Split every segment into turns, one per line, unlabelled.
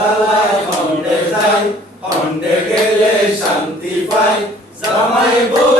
জ্বালায় খন্ডে যাই খন্ডে গেলে শান্তি পাই। জামাই বউ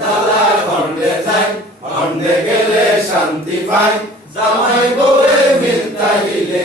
তলার খন্ডে যাই খন্ডে গেলে শান্তি পাই। জামাই বউয়ে মিল তাইলে